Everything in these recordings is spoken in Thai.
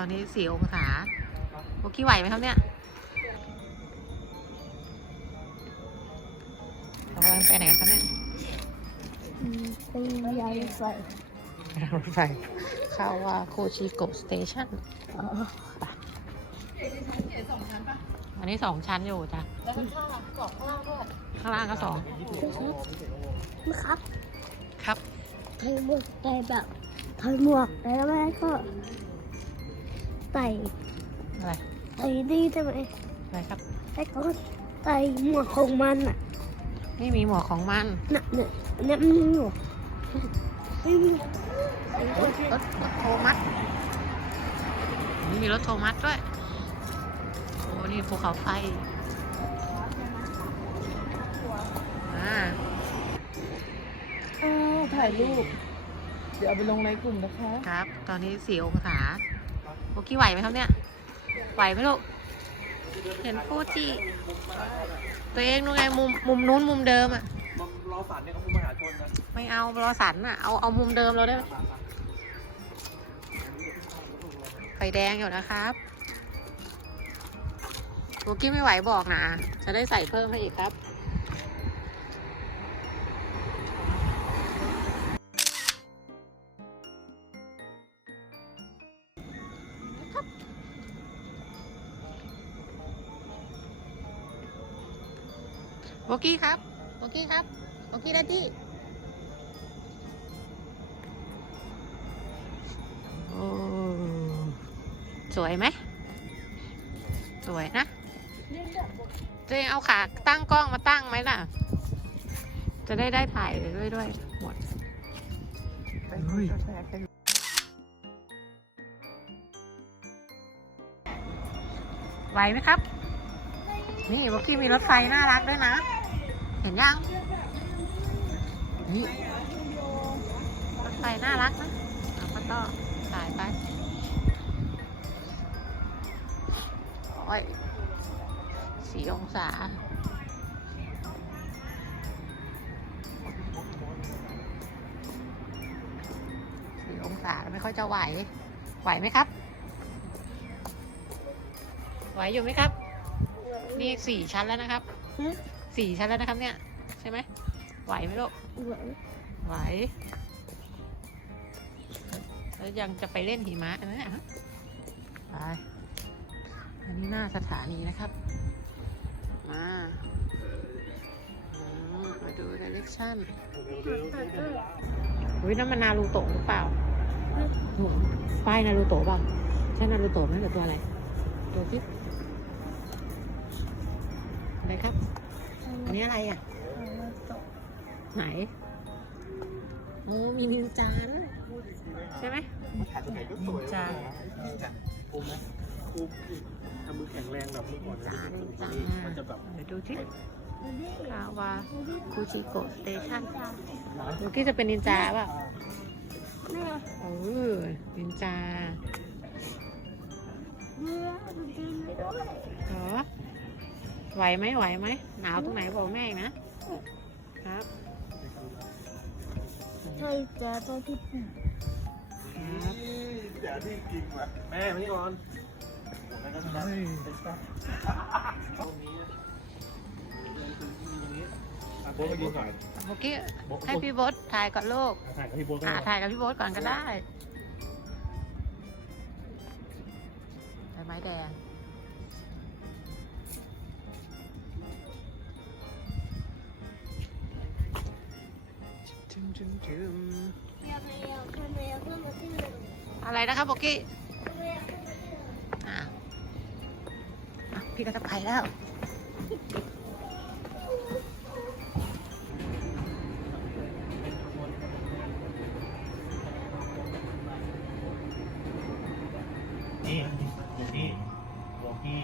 อนนี้สี่องศาโบกี้ไหวไหมครับเนี่ยเรากำลังไปไหนครับเนี่ยเป็นยางไฟรางรถไฟเข้าว่าโคชิโกะสเตชันอันนี้สองชั้นอยู่จ้ะแล้วมันข้างหลังกรอบข้างล่างด้วยข้างล่างก็สองนะครับ ครับใส่หมวกใส่แบบถอยหมวกแล้วแม่ก็ ใส่อะไรใส่ดีใช่ไหมอะไรครับแล้วก็ใส่หมวกของมันอะนี่มีหมวกของมันน่ะเนี่ยเนี่ยมันมีหมวกไม่มีรถรถรถโทมัสนี่มีรถโทมัสด้วยโอ้นี่ภูเขาไฟอ่าอ่าถ่ายรูป เดี๋ยวเอาไปลงในกลุ่มนะคะ ครับ ตอนนี้สี่องศา โบกี้ไหวไหมครับเนี่ย ไหวไหมลูก เห็นฟูจิตัวเองนู่นไงมุมมุมนู้นมุมเดิมอะรอฝันเนี่ยเขาพูดมหาชนนะ ไม่เอารอสันอะเอาเอามุมเดิมเราได้ไหมไฟแดงอยู่นะครับโบกี้ไม่ไหวบอกนะ จะได้ใส่เพิ่มให้อีกครับ โบกี้ครับโบกี้ครับโบกี้ดัดดี้โอ้สวยไหม สวยนะตัวเองเอาขาตั้งกล้องมาตั้งไหมล่ะ จะได้ได้ถ่ายด้วยด้วยหมด ไหวไหมครับ นี่โบกี้มีรถไฟน่ารักด้วยนะ เห็นยัง นี่รถไฟน่ารักนะเอาก็ต่อถ่ายไปโอ้ยสี่องศาสี่องศาไม่ค่อยจะไหว ไหวไหมครับ ไหวอยู่ไหมครับ นี่สี่ชั้นแล้วนะครับสี่ชั้นแล้วนะครับเนี่ย ใช่ไหมไหวไหมลูกเหมือนไหวแล้วยังจะไปเล่นหิมะนะเนี่ยฮะไปอันนี้หน้าสถานีนะครับ มาอืมมาดู direction อุ้ยนั่นมันนารูโตะหรือเปล่าหนูป้ายนารูโตะเปล่าใช่นารูโตะไหมหรือตัวอะไร ตัวที่ อะไรครับ อันนี้อะไรอะ ไหน โอ้มีนินจาด้วยใช่ไหมถ่ายตรงไหนก็สวยจ้าคุมไหมคุมทำมือแข็งแรงแบบเมื่อก่อนจ้านินจามันจะแบบเดี๋ยวดูที่คาวาคูชิโกะสเตชันดูกี้จะเป็นนินจาเปล่ะแม่เออนินจาเมื่อมันดินไปด้วยเหรอ ไหวไหมไหวไหมหนาวตรงไหนบอกแม่อีกนะครับใช่แกตัวที่ปุ่มครับเดี๋ยวที่กินมาแม่มานี่ก่อนนั่นก็ได้โบ๊ทมากินก่อนเมื่อกี้ให้พี่โบดถ่ายก่อนลูกถ่ายกับพี่โบ๊ทอ่าถ่ายกับพี่โบ๊ทก่อนก็ได้ใบไม้แดง อนมาที่หนึ่งอะไรนะครับโบกี้อะอะพี่ก็จะไปแล้ว นี่โบ๊กี้โบ๊กี้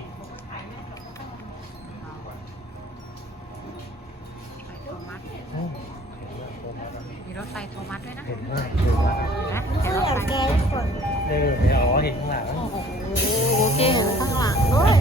ไฟโทมัสมี รถไฟโทมัสด้วยนะเห็นมากเลยว่านะเห็นรถไฟเห็นไหอ๋อเห็นข้างหลังโอ้โหเห็นข้างหลังด้วย